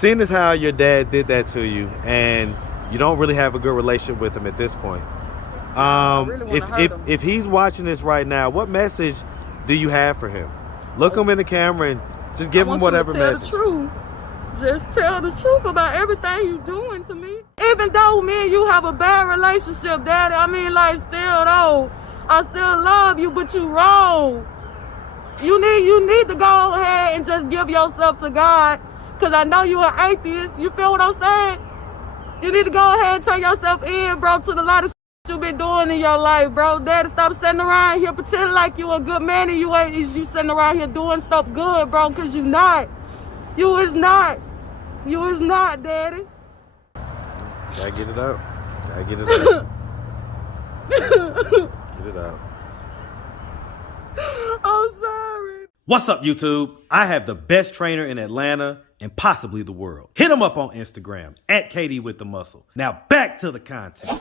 Seeing as how your dad did that to you, and you don't really have a good relationship with him at this point. If he's watching this right now, what message do you have for him? Look him in the camera and just give him whatever message. Tell the truth. Just tell the truth about everything you're doing to me. Even though me and you have a bad relationship, Daddy, I mean, like, still though, I still love you, but you wrong. You need to go ahead and just give yourself to God, because I know you're an atheist. You feel what I'm saying? You need to go ahead and turn yourself in, bro, to the lot of you've been doing in your life, bro. Daddy, stop sitting around here pretending like you a good man and you ain't. You sitting around here doing stuff good, bro, because you not. You is not. You is not, Daddy. Gotta get it out. Gotta get it out. Get it out. I'm sorry. What's up, YouTube? I have the best trainer in Atlanta and possibly the world. Hit him up on Instagram at Katie with the Muscle. Now back to the content.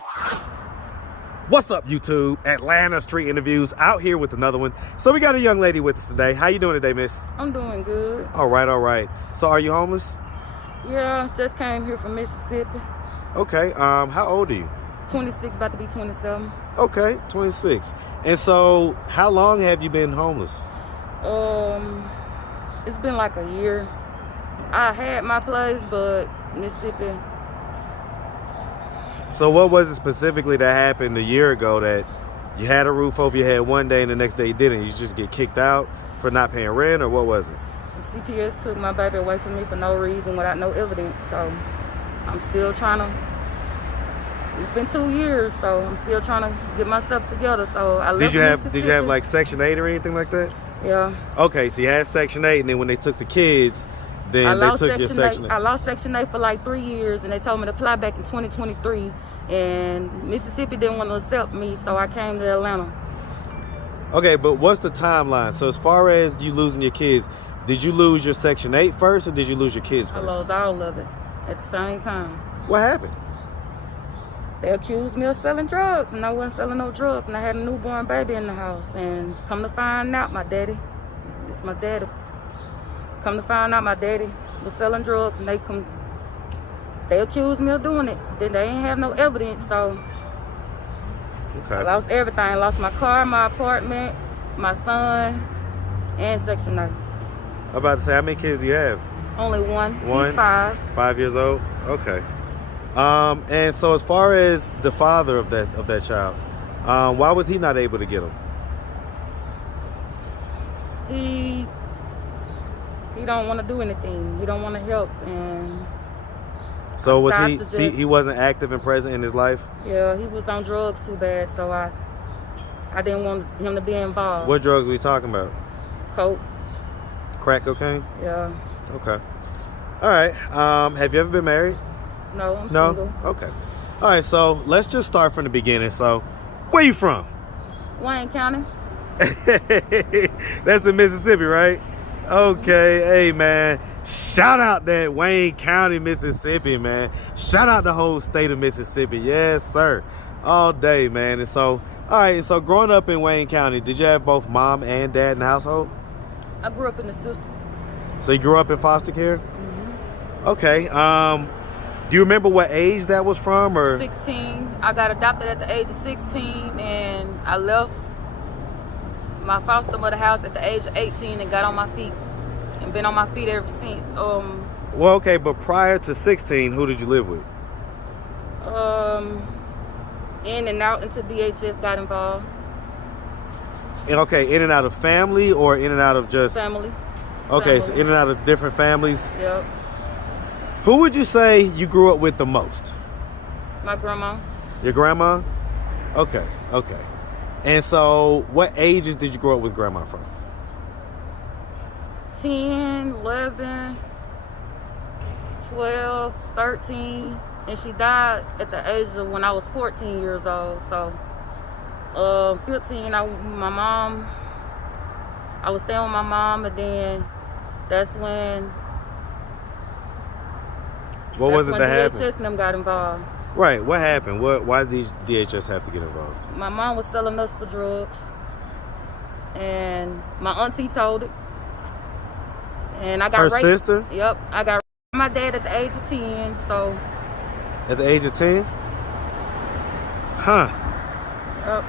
What's up, YouTube? Atlanta Street Interviews out here with another one. So we got a young lady with us today. How you doing today, miss? I'm doing good. All right, all right. So are you homeless? Yeah, just came here from Mississippi. Okay, how old are you? 26, about to be 27. Okay, 26. And so how long have you been homeless? It's been like a year. I had my place, but Mississippi. So what was it specifically that happened a year ago that you had a roof over your head one day and the next day you didn't? You just get kicked out for not paying rent, or what was it? The CPS took my baby away from me for no reason, without no evidence. So I'm still trying to. It's been 2 years, so I'm still trying to get myself together. So I left Mississippi. Did you have like Section 8 or anything like that? Yeah. Okay, so you had Section 8, and then when they took the kids, then they took your Section 8. I lost Section 8 for like 3 years, and they told me to apply back in 2023. And Mississippi didn't want to accept me, so I came to Atlanta. Okay, but what's the timeline? So as far as you losing your kids, did you lose your Section 8 first, or did you lose your kids first? I lost all of it at the same time. What happened? They accused me of selling drugs, and I wasn't selling no drugs, and I had a newborn baby in the house. And come to find out, my daddy, it's my daddy. Come to find out, my daddy was selling drugs, and they accused me of doing it. Then they ain't have no evidence, so okay. I lost everything. I lost my car, my apartment, my son, and Section 8. I'm about to say, how many kids do you have? Only one. One? He's 5. 5 years old? Okay. And so as far as the father of that child, why was he not able to get him? He don't want to do anything. He don't want to help, and so was he wasn't active and present in his life? Yeah, he was on drugs too bad, so I didn't want him to be involved. What drugs were you talking about? Coke. Crack cocaine? Yeah. Okay. All right. Have you ever been married? No, I'm single. Okay. All right, so let's just start from the beginning. So, where you from? Wayne County. That's in Mississippi, right? Okay, hey man, shout out that Wayne County, Mississippi, man. Shout out the whole state of Mississippi. Yes, sir. All day, man. And so, all right, so growing up in Wayne County, did you have both mom and dad in the household? I grew up in the system. So you grew up in foster care? Mm-hmm. Okay. Do you remember what age that was from, or? 16. I got adopted at the age of 16, and I left my foster mother house at the age of 18 and got on my feet, and been on my feet ever since. Well, okay, but prior to 16, who did you live with? In and out until DHS got involved. And okay, in and out of family, or in and out of just? Family. Okay, family. So in and out of different families? Yep. Who would you say you grew up with the most? My grandma. Your grandma? Okay, okay. And so what ages did you grow up with grandma from? 10, 11, 12, 13. And she died at the age of when I was 14 years old. So 15, I was staying with my mom, and then that's when what was it that happened? DHS and them got involved. Right, what happened? Why did DHS have to get involved? My mom was selling us for drugs, and my auntie told it. And I got raped. Her sister? Yep, I got raped by my dad at the age of 10, so. At the age of 10? Huh. Yep.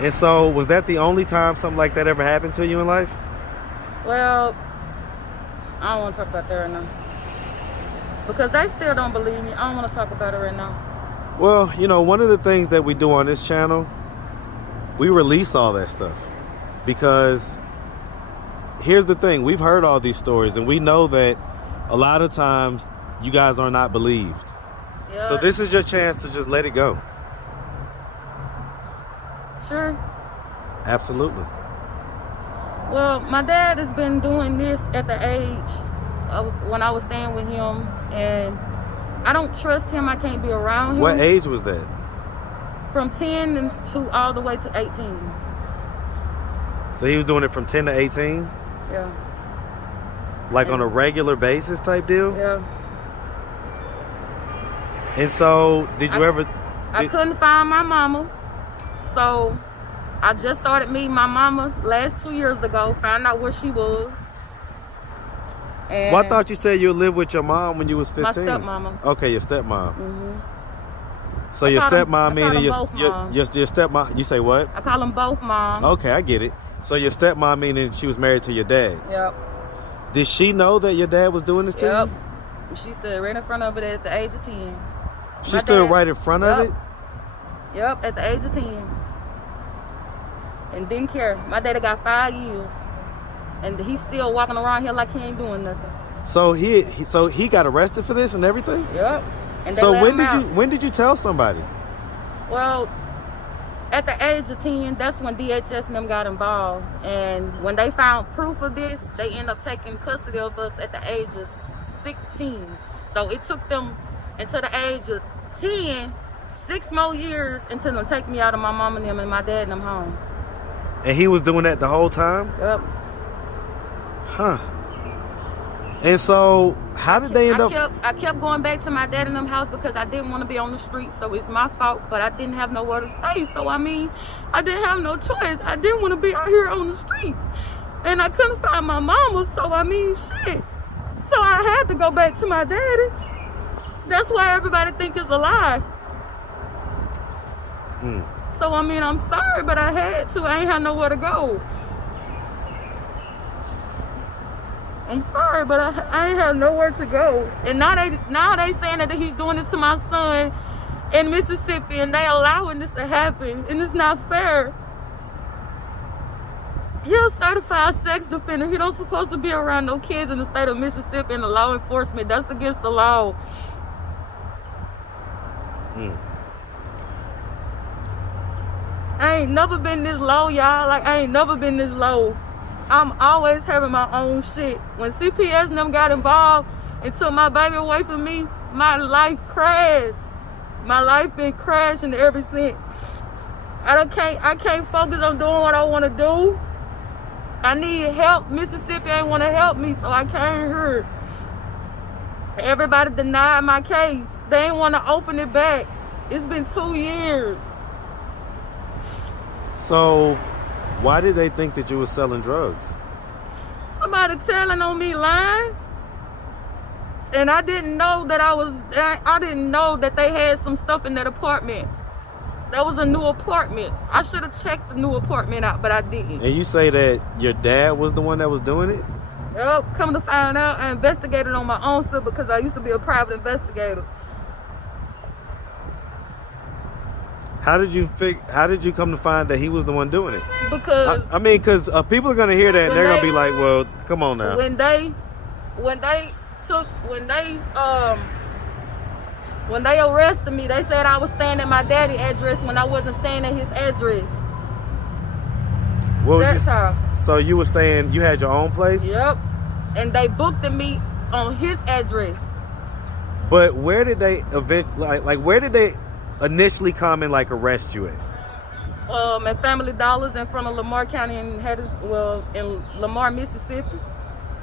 And so, was that the only time something like that ever happened to you in life? Well, I don't want to talk about that right now. Because they still don't believe me. I don't want to talk about it right now. Well, you know, one of the things that we do on this channel, we release all that stuff. Because here's the thing, we've heard all these stories and we know that a lot of times you guys are not believed. Yeah. So this is your chance to just let it go. Sure. Absolutely. Well, my dad has been doing this at the age of when I was staying with him, and I don't trust him. I can't be around him. What age was that? From 10 to all the way to 18. So he was doing it from 10 to 18? Yeah. Like on a regular basis type deal? Yeah. And so, did you ever... I couldn't find my mama, so I just started meeting my mama last 2 years ago, found out where she was. And well, I thought you said you lived with your mom when you was 15. my stepmama. Okay, your stepmom. Mm-hmm. So your stepmom meaning your your stepmom, you say what? I call them both moms. Okay, I get it. So your stepmom meaning she was married to your dad. Yep. Did she know that your dad was doing this to Yep. you? She stood right in front of it at the age of 10. She stood right in front of it? Yep, at the age of 10. And didn't care. My daddy got 5 years. And he's still walking around here like he ain't doing nothing. So he got arrested for this and everything? Yep. And they so let when did you tell somebody? Well, at the age of 10, that's when DHS and them got involved. And when they found proof of this, they ended up taking custody of us at the age of 16. So it took them until the age of 10, 6 more years until they take me out of my mom and them and my dad and them home. And he was doing that the whole time? Yep. Huh. And so, how did they end up? I kept going back to my dad and them house because I didn't want to be on the street, so it's my fault, but I didn't have nowhere to stay. So, I mean, I didn't have no choice. I didn't want to be out here on the street. And I couldn't find my mama, so, I mean, shit. So, I had to go back to my daddy. That's why everybody think it's a lie. Mm. So, I mean, I'm sorry, but I had to. I ain't had nowhere to go. I'm sorry, but I ain't have nowhere to go. And now they saying that he's doing this to my son in Mississippi, and they allowing this to happen, and it's not fair. He's a certified sex defender. He don't supposed to be around no kids in the state of Mississippi and the law enforcement. That's against the law. Mm. I ain't never been this low, y'all. Like, I ain't never been this low. I'm always having my own shit. When CPS and them got involved and took my baby away from me, my life crashed. My life been crashing ever since. I can't focus on doing what I want to do. I need help. Mississippi ain't want to help me, so I came here. Everybody denied my case. They ain't want to open it back. It's been 2 years. So, why did they think that you were selling drugs? Somebody telling on me lying. And I didn't know that I didn't know that they had some stuff in that apartment. That was a new apartment. I should have checked the new apartment out, but I didn't. And you say that your dad was the one that was doing it? Yep, come to find out, I investigated on my own stuff because I used to be a private investigator. How did you come to find that he was the one doing it? Because I mean, because people are gonna hear that and they're gonna be like, "Well, come on now." When they arrested me, they said I was staying at my daddy's address when I wasn't staying at his address. That's how. So you were staying? You had your own place? Yep. And they booked me on his address. But where did they where did they initially come and like arrest you at? At Family Dollars in front of Lamar County in Lamar, Mississippi.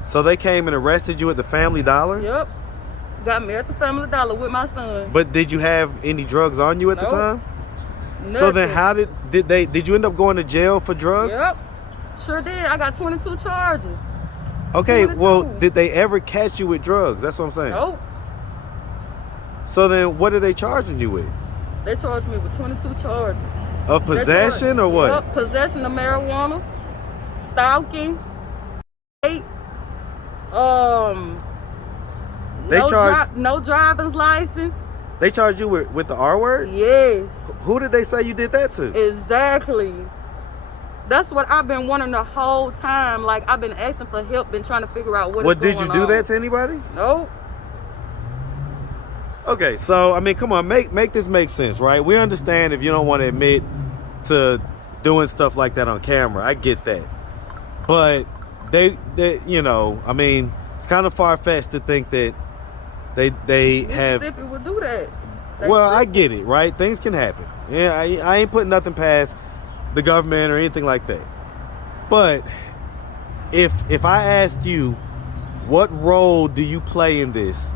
So they came and arrested you at the Family Dollar? Yep. Got me at the Family Dollar with my son. But did you have any drugs on you at the time? Nothing. So then how did you end up going to jail for drugs? Yep. Sure did. I got 22 charges. Okay, 22. well, did they ever catch you with drugs? That's what I'm saying. Nope. So then what are they charging you with? They charged me with 22 charges. Of possession or what? Yep, possession of marijuana, stalking, rape, no driver's license. They charge you with the R word? Yes. Who did they say you did that to? Exactly. That's what I've been wanting the whole time. Like, I've been asking for help, been trying to figure out what is going on. Did you do that to anybody? Nope. Okay, so I mean, come on, make this make sense, right? We understand if you don't want to admit to doing stuff like that on camera. I get that. But they you know, I mean, it's kind of far-fetched to think that they have Mississippi would do that. Well, I get it, right? Things can happen. Yeah, I ain't putting nothing past the government or anything like that. But if I asked you, what role do you play in this?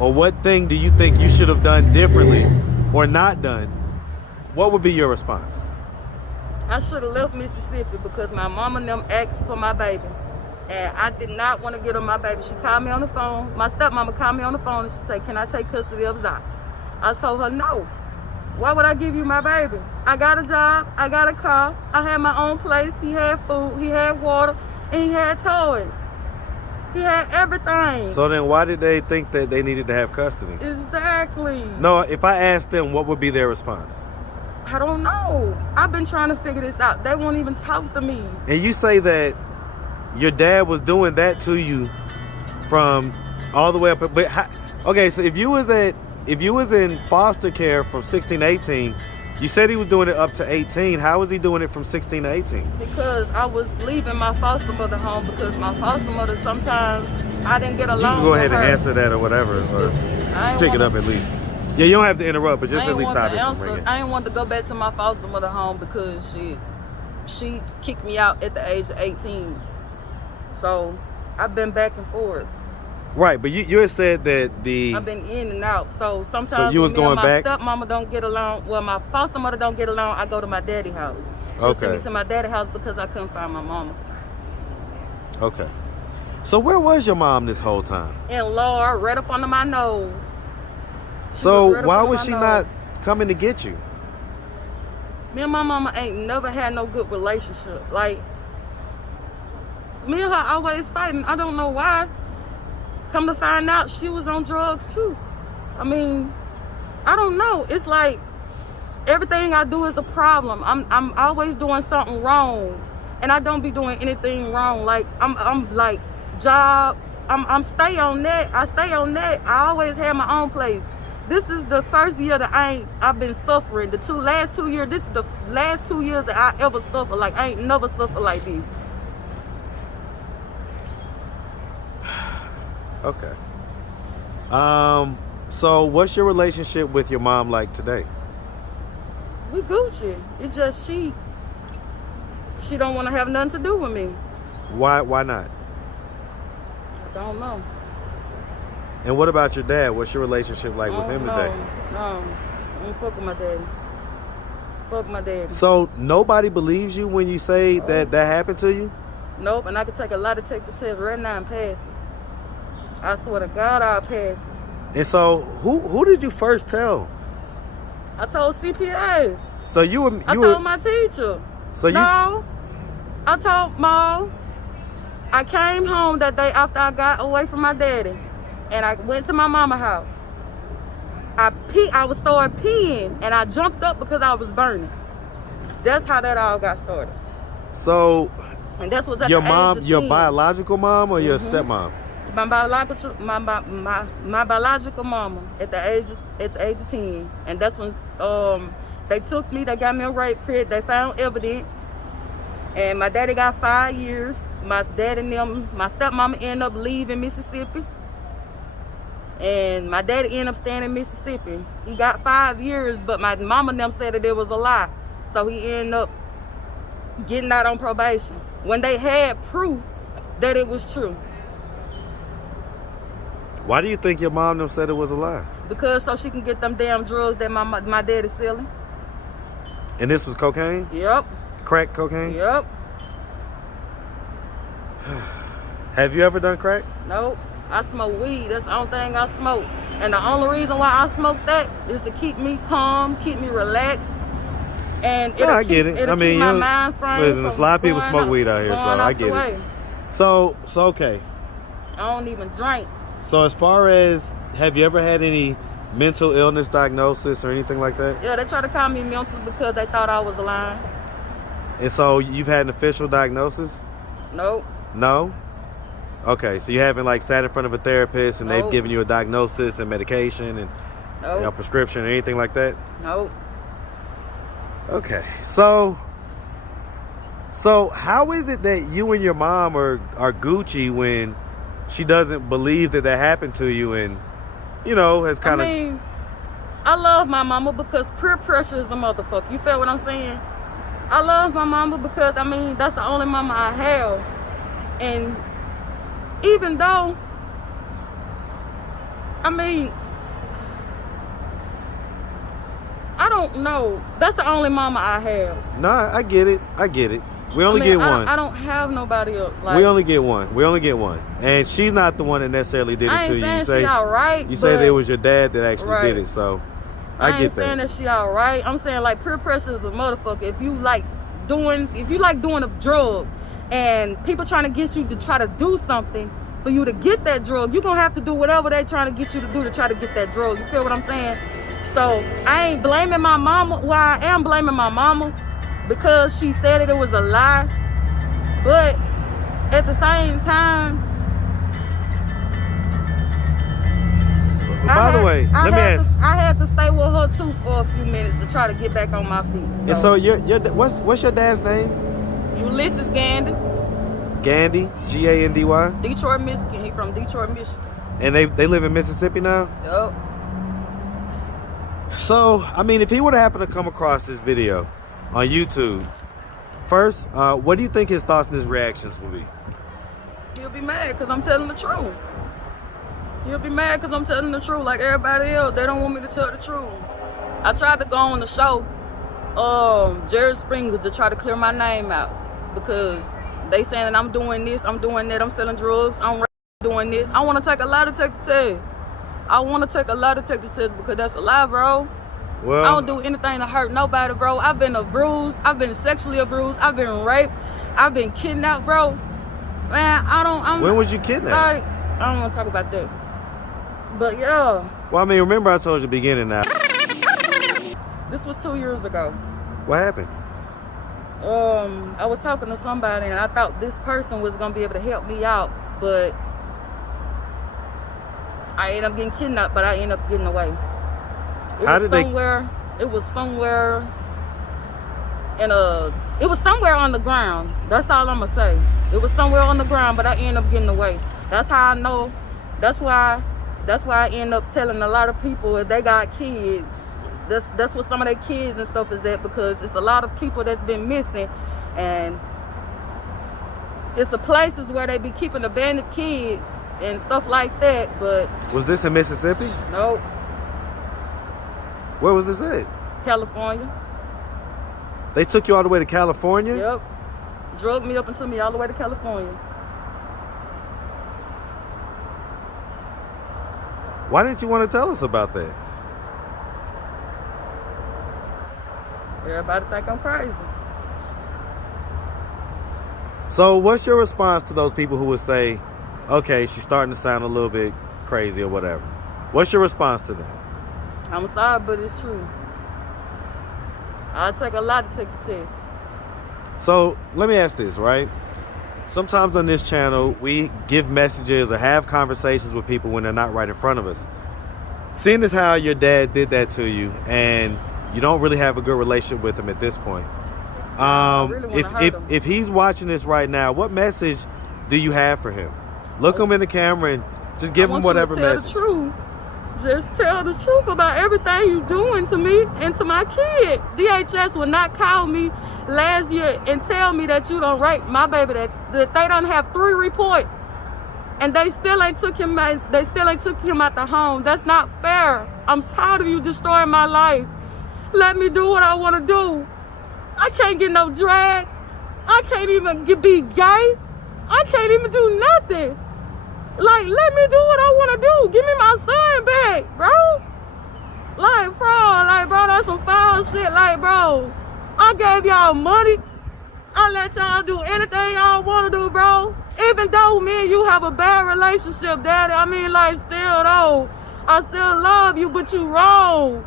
Or what thing do you think you should have done differently or not done? What would be your response? I should have left Mississippi because my mama and them asked for my baby. And I did not want to get her my baby. She called me on the phone. My stepmama called me on the phone and she said, "Can I take custody of Zai?" I told her, "No. Why would I give you my baby? I got a job. I got a car. I had my own place. He had food. He had water. And he had toys. He had everything." So then why did they think that they needed to have custody? Exactly. No, if I asked them, what would be their response? I don't know. I've been trying to figure this out. They won't even talk to me. And you say that your dad was doing that to you from all the way up. But okay, so if you was in foster care from 16 to 18, you said he was doing it up to 18. How was he doing it from 16 to 18? Because I was leaving my foster mother home because my foster mother, sometimes I didn't get along You can go ahead with and her. answer that or whatever. Or just pick it up at least. Yeah, you don't have to interrupt, but just at least stop it from ringing. I didn't want to go back to my foster mother home because she kicked me out at the age of 18. So I've been back and forth. Right, but you had said that I've been in and out. So sometimes you was when me and going back? my stepmama don't get along, well, my foster mother don't get along, I go to my daddy's house. She sent me to my daddy's house because I couldn't find my mama. Okay. So where was your mom this whole time? And Lord, right up under my nose. So why was she not coming to get you? Me and my mama ain't never had no good relationship. Like, me and her always fighting. I don't know why. Come to find out, she was on drugs too. I mean, I don't know. It's like everything I do is a problem. I'm always doing something wrong, and I don't be doing anything wrong. Like I'm like job. I'm stay on that. I stay on that. I always have my own place. This is the first year that I've been suffering. The last 2 years. This is the last 2 years that I ever suffered. Like, I ain't never suffered like this. Okay. So what's your relationship with your mom like today? We Gucci. It's just she don't want to have nothing to do with me. Why not? I don't know. And what about your dad? What's your relationship like with him today? No, I don't fuck with my daddy. Fuck my daddy. So nobody believes you when you say that happened to you? Nope, and I could take a lie detector test right now and pass it. I swear to God, I'll pass it. And so who did you first tell? I told CPS. So I told my teacher. So I told Mom. I came home that day after I got away from my daddy, and I went to my mama's house. I was started peeing, and I jumped up because I was burning. That's how that all got started. So, and that's what's at your the mom, age of your 10. Biological mom, or your stepmom? My biological mama at the age of 10, and that's when they took me. They got me a rape kit. They found evidence, and my daddy got 5 years. My dad and them, my stepmama ended up leaving Mississippi, and my daddy ended up staying in Mississippi. He got 5 years, but my mama and them said that it was a lie, so he ended up getting out on probation when they had proof that it was true. Why do you think your mom them said it was a lie? Because so she can get them damn drugs that my daddy's selling. And this was cocaine? Yep. Crack cocaine? Yep. Have you ever done crack? Nope. I smoke weed. That's the only thing I smoke. And the only reason why I smoke that is to keep me calm, keep me relaxed. And it'll get it. It'll keep my mind frame. Listen, there's a lot of people smoke weed out here, so I get it. So okay. I don't even drink. So as far as, have you ever had any mental illness diagnosis or anything like that? Yeah, they tried to call me mental because they thought I was lying. And so you've had an official diagnosis? Nope. No? Okay, so you haven't like sat in front of a therapist and they've given you a diagnosis and medication and a prescription or anything like that? Nope. Okay, so how is it that you and your mom are Gucci when she doesn't believe that happened to you and, you know, has kind of... I mean, I love my mama because peer pressure is a motherfucker. You feel what I'm saying? I love my mama because, I mean, that's the only mama I have. And even though, I mean, I don't know. That's the only mama I have. No, I get it. We only get one. I don't have nobody else. Like, we only get one. And she's not the one that necessarily did it to you. You say she all right. You say it was your dad that actually did it, so I get that. I ain't saying that she all right. I'm saying like peer pressure is a motherfucker. If you like doing a drug and people trying to get you to try to do something for you to get that drug, you're gonna have to do whatever they trying to get you to do to try to get that drug. You feel what I'm saying? So I ain't blaming my mama. Well, I am blaming my mama because she said it was a lie. But at the same time, by the way, let me ask. I had to stay with her too for a few minutes to try to get back on my feet. And so what's your dad's name? Ulysses Gandy. Gandy, Gandy. Detroit, Michigan. He from Detroit, Michigan. And they live in Mississippi now? Yup. So, I mean, if he would have happened to come across this video on YouTube, first, what do you think his thoughts and his reactions will be? He'll be mad because I'm telling the truth. He'll be mad because I'm telling the truth. Like everybody else, they don't want me to tell the truth. I tried to go on the show, Jerry Springer, to try to clear my name out because they saying that I'm doing this, I'm doing that, I'm selling drugs, I'm doing this. I want to take a lie detector test. I want to take a lie detector test because that's a lie, bro. Well, I don't do anything to hurt nobody, bro. I've been abused. I've been sexually abused. I've been raped. I've been kidnapped, bro. Man, when was you kidnapped? Sorry, I don't want to talk about that. But yeah. Well, I mean, remember I told you at the beginning now. This was 2 years ago. What happened? I was talking to somebody and I thought this person was gonna be able to help me out, but I ended up getting kidnapped, but I ended up getting away. It was somewhere on the ground. That's all I'm gonna say. It was somewhere on the ground, but I ended up getting away. That's how I know. That's why I end up telling a lot of people if they got kids. That's what some of their kids and stuff is at, because it's a lot of people that's been missing, and it's the places where they be keeping abandoned kids and stuff like that. But was this in Mississippi? Nope. Where was this at? California. They took you all the way to California? Yep. Drugged me up and took me all the way to California. Why didn't you want to tell us about that? Everybody think I'm crazy. So what's your response to those people who would say, okay, she's starting to sound a little bit crazy or whatever? What's your response to them? I'm sorry, but it's true. I'll take a lot to take the test. So let me ask this, right? Sometimes on this channel, we give messages or have conversations with people when they're not right in front of us. Seeing as how your dad did that to you and you don't really have a good relationship with him at this point. If he's watching this right now, what message do you have for him? Look him in the camera and just give him whatever message. Tell the truth. Just tell the truth about everything you're doing to me and to my kid. DHS will not call me last year and tell me that you don't rape my baby, that they don't have 3 reports and they still ain't took him out, the home. That's not fair. I'm tired of you destroying my life. Let me do what I want to do. I can't get no drags. I can't even be gay. I can't even do nothing. Like, let me do what I want to do. Give me my son back, bro. Like, bro, that's some foul shit. Like, bro, I gave y'all money. I let y'all do anything y'all want to do, bro. Even though me and you have a bad relationship, daddy. I mean, like, still though, I still love you, but you wrong.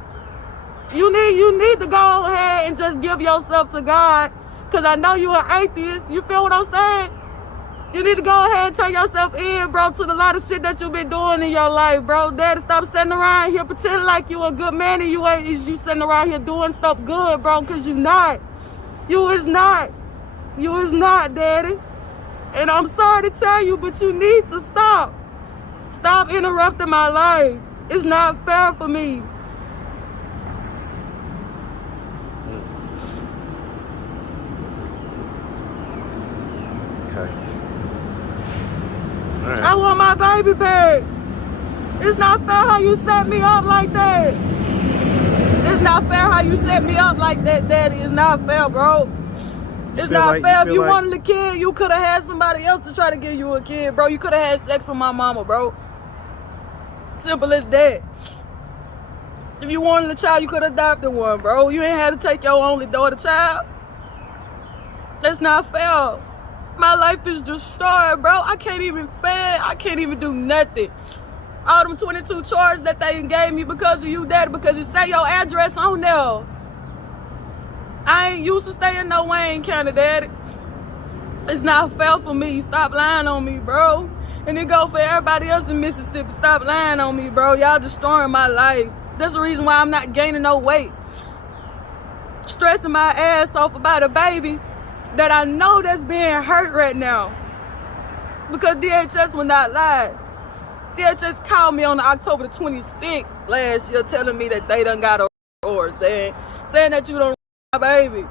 You need to go ahead and just give yourself to God, because I know you're an atheist. You feel what I'm saying? You need to go ahead and turn yourself in, bro, to the lot of shit that you've been doing in your life, bro. Daddy, stop sitting around here pretending like you a good man and you ain't. You sitting around here doing stuff good, bro, because you not. You is not. You is not, daddy. And I'm sorry to tell you, but you need to stop. Stop interrupting my life. It's not fair for me. Okay. All right. I want my baby back. It's not fair how you set me up like that. It's not fair how you set me up like that, daddy. It's not fair, bro. It's not fair. If you wanted a kid, you could have had somebody else to try to give you a kid, bro. You could have had sex with my mama, bro. Simple as that. If you wanted a child, you could have adopted one, bro. You ain't had to take your only daughter child. That's not fair. My life is destroyed, bro. I can't even fan. I can't even do nothing. All them 22 charges that they gave me because of you, daddy, because it say your address on there. I ain't used to stay in no Wayne County, daddy. It's not fair for me. Stop lying on me, bro. And it go for everybody else in Mississippi. Stop lying on me, bro. Y'all destroying my life. That's the reason why I'm not gaining no weight. Stressing my ass off about a baby that I know that's being hurt right now. Because DHS will not lie. DHS called me on October the 26th last year telling me that they done got a or saying that you don't my baby.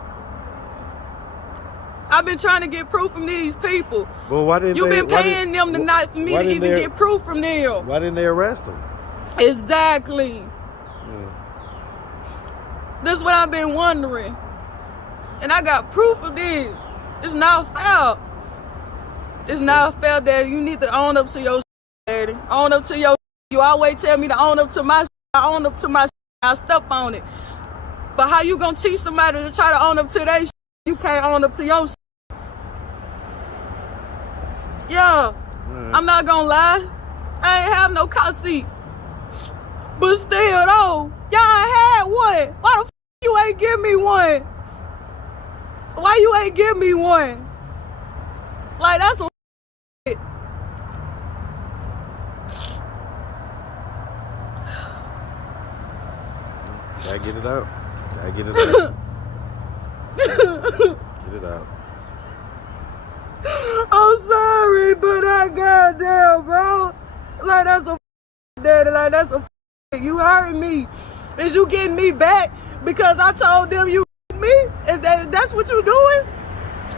I've been trying to get proof from these people. Well, why didn't You've been paying them the night for me to even get proof from them. Why didn't they arrest him? Exactly. That's what I've been wondering. And I got proof of this. It's not fair. It's not fair, daddy. You need to own up to your daddy. Own up to your You always tell me to own up to my I own up to my I step on it. But how you gonna teach somebody to try to own up to their You can't own up to your Yeah. I'm not gonna lie. I ain't have no car seat. But still though, y'all ain't had one. Why the you ain't give me one? Why you ain't give me one? Like, that's some shit. Gotta get it out. Gotta get it out. Get it out. I'm sorry, but I goddamn, bro. Like, that's a daddy. Like, that's a you hurt me. Is you getting me back because I told them you me? If that's what you doing?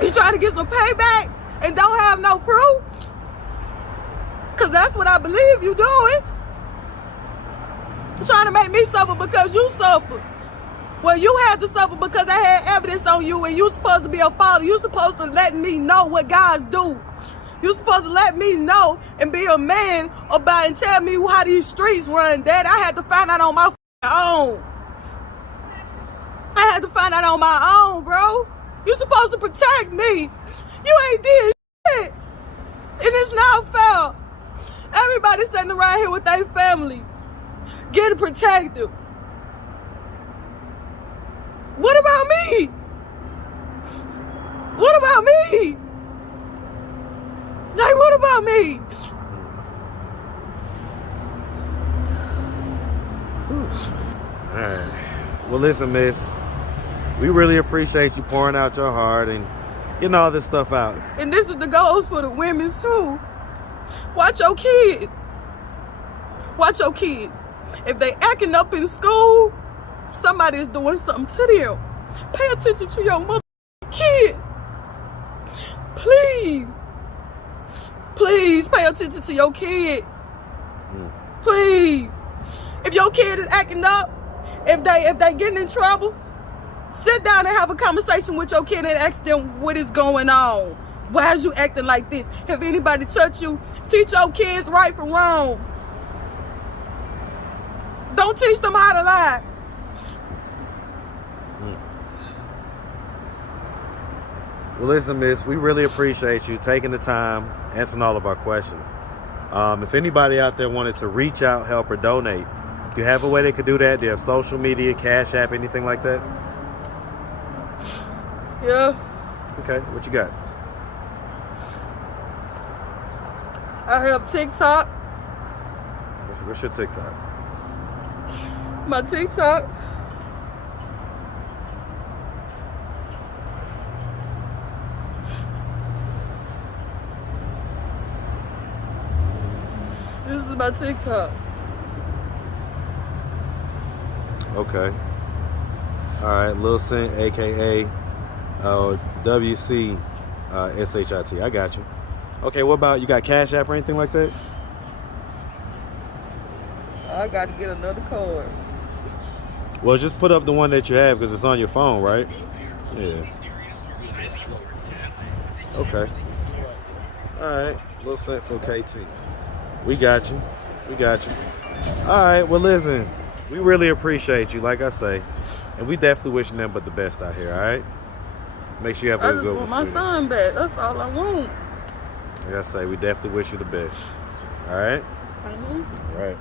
You trying to get some payback and don't have no proof? Because that's what I believe you doing. You're trying to make me suffer because you suffer. Well, you had to suffer because I had evidence on you and you supposed to be a father. You supposed to let me know what guys do. You supposed to let me know and be a man about and tell me how these streets run, Dad. I had to find out on my own. I had to find out on my own, bro. You supposed to protect me. You ain't did shit. And it's not fair. Everybody sitting around here with their families, getting protected. What about me? What about me? Like, what about me? All right. Well, listen, miss. We really appreciate you pouring out your heart and getting all this stuff out. And this is the goals for the women, too. Watch your kids. Watch your kids. If they acting up in school, somebody is doing something to them. Pay attention to your mother kids. Please. Please pay attention to your kids. Please. If your kid is acting up, if they getting in trouble, sit down and have a conversation with your kid and ask them what is going on. Why is you acting like this? If anybody touch you, teach your kids right from wrong. Don't teach them how to lie. Well, listen, miss, we really appreciate you taking the time, answering all of our questions. If anybody out there wanted to reach out, help, or donate, do you have a way they could do that? Do you have social media, Cash App, anything like that? Yeah. Okay, what you got? I have TikTok. What's your TikTok? My TikTok. This is my TikTok. Okay. All right, Lil Cent, aka WC SHIT. I got you. Okay, what about you got Cash App or anything like that? I got to get another card. Well, just put up the one that you have because it's on your phone, right? Yeah. Okay. All right, Lil Cent for KT. We got you. We got you. All right, well, listen, we really appreciate you, like I say, and we definitely wish you nothing but the best out here, all right? Make sure you have I a just good want one. my son back. That's all I want. Like I say, we definitely wish you the best. All right? Mm-hmm. All right.